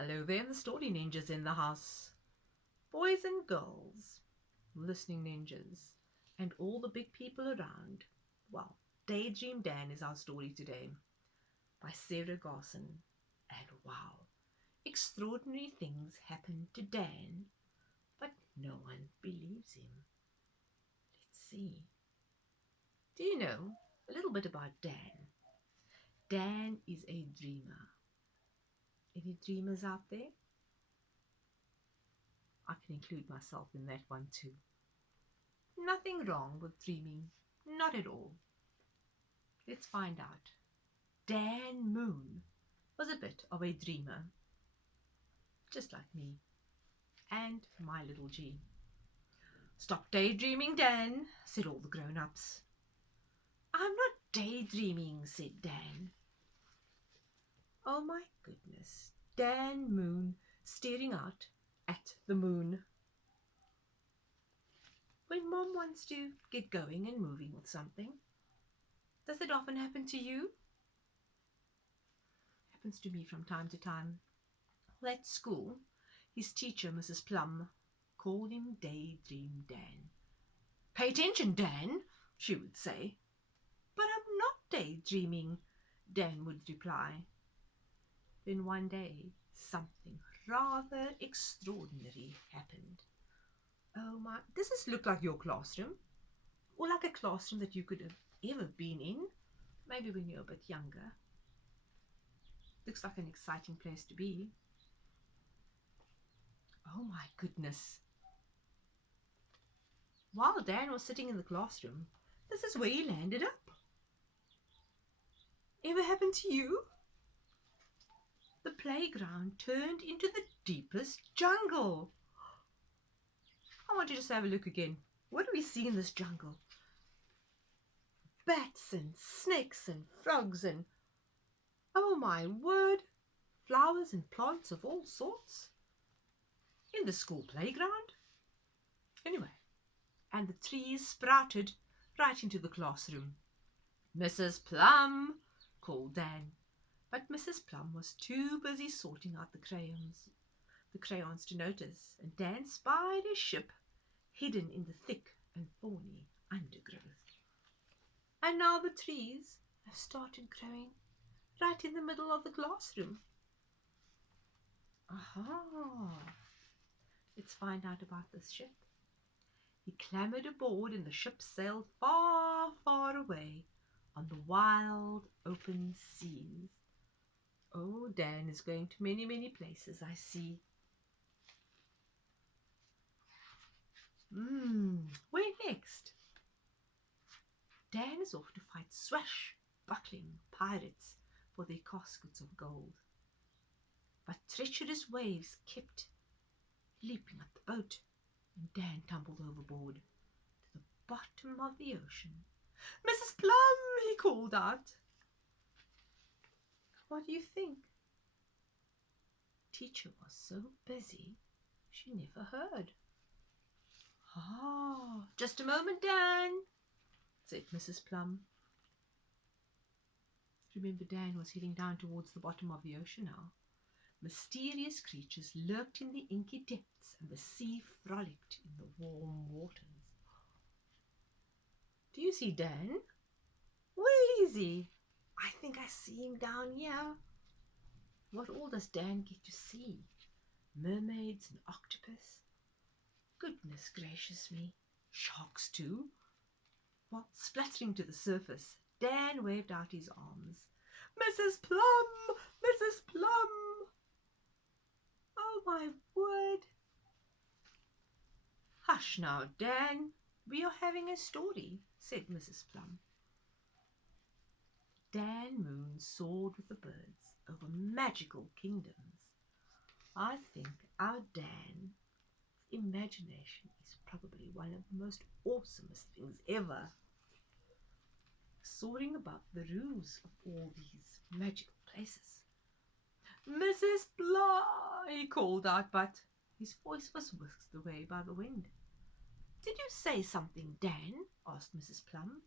Hello there, the story ninjas in the house. Boys and girls, listening ninjas, and all the big people around. Well, Daydream Dan is our story today by Sarah Garson. And wow, extraordinary things happen to Dan, but no one believes him. Let's see. Do you know a little bit about Dan? Dan is a dreamer. Any dreamers out there? I can include myself in that one too. Nothing wrong with dreaming, not at all. Let's find out. Dan Moon was a bit of a dreamer, just like me and my little G. Stop daydreaming, Dan, said all the grown-ups. I'm not daydreaming, said Dan. Oh my goodness, Dan Moon staring out at the moon. When Mom wants to get going and moving with something, does it often happen to you? Happens to me from time to time. At school, his teacher, Mrs. Plum, called him Daydream Dan. Pay attention, Dan, she would say. But I'm not daydreaming, Dan would reply. Then one day, something rather extraordinary happened. Oh my, does this look like your classroom? Or like a classroom that you could have ever been in? Maybe when you're a bit younger. Looks like an exciting place to be. Oh my goodness. While Dan was sitting in the classroom, this is where he landed up. Ever happened to you? The playground turned into the deepest jungle. I want you to just have a look again. What do we see in this jungle? Bats and snakes and frogs and, oh my word, flowers and plants of all sorts. In the school playground. Anyway, and the trees sprouted right into the classroom. Mrs. Plum, called Dan, but Mrs. Plum was too busy sorting out the crayons to notice, and Dan spied a ship hidden in the thick and thorny undergrowth. And now the trees have started growing right in the middle of the classroom. Aha! Let's find out about this ship. He clambered aboard and the ship sailed far, far away on the wild, open seas. Oh, Dan is going to many, many places, I see. Where next? Dan is off to fight swashbuckling pirates for their caskets of gold. But treacherous waves kept leaping at the boat, and Dan tumbled overboard to the bottom of the ocean. Mrs. Plum, he called out. What do you think? Teacher was so busy, she never heard. Ah, just a moment, Dan, said Mrs. Plum. Remember, Dan was heading down towards the bottom of the ocean now. Mysterious creatures lurked in the inky depths, and the sea frolicked in the warm waters. Do you see Dan? Where is he? I think I see him down here. What all does Dan get to see? Mermaids and octopus? Goodness gracious me. Sharks too? Well, splattering to the surface, Dan waved out his arms. Mrs. Plum! Mrs. Plum! Oh, my word. Hush now, Dan. We are having a story, said Mrs. Plum. Dan Moon soared with the birds over magical kingdoms. I think our Dan's imagination is probably one of the most awesomest things ever. Soaring above the roofs of all these magical places. Mrs. Blah, he called out, but his voice was whisked away by the wind. Did you say something, Dan? Asked Mrs. Plum.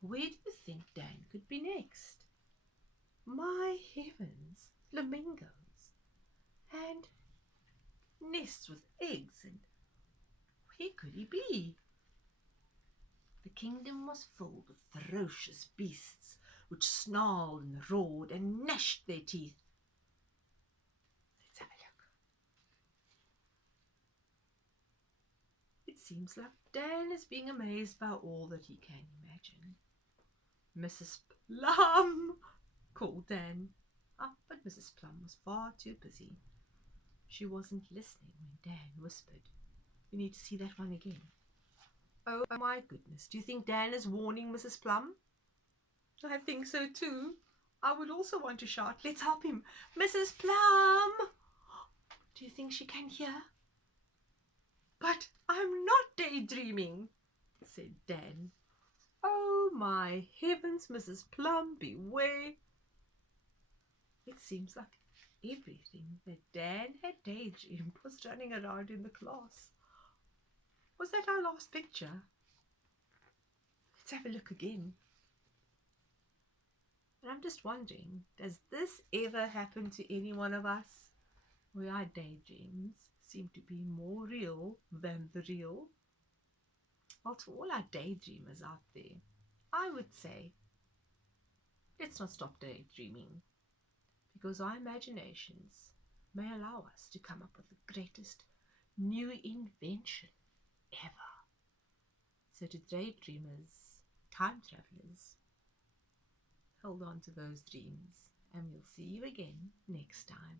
Where do you think Dan could be next? My heavens, flamingos. and nests with eggs, and where could he be? The kingdom was filled with ferocious beasts which snarled and roared and gnashed their teeth. Let's have a look. It seems like Dan is being amazed by all that he can imagine. Mrs. Plum, called Dan. But Mrs. Plum was far too busy. She wasn't listening when Dan whispered. You need to see that one again. Oh my goodness, do you think Dan is warning Mrs. Plum? I think so too. I would also want to shout, let's help him. Mrs. Plum! Do you think she can hear? But I'm not daydreaming, said Dan. Oh my heavens, Mrs. Plum, beware. It seems like everything that Dan had daydreamed was running around in the class. Was that our last picture? Let's have a look again. And I'm just wondering, does this ever happen to any one of us? Where our daydreams seem to be more real than the real? Well, to all our daydreamers out there, I would say, let's not stop daydreaming, because our imaginations may allow us to come up with the greatest new invention ever. So to daydreamers, time travelers, hold on to those dreams, and we'll see you again next time.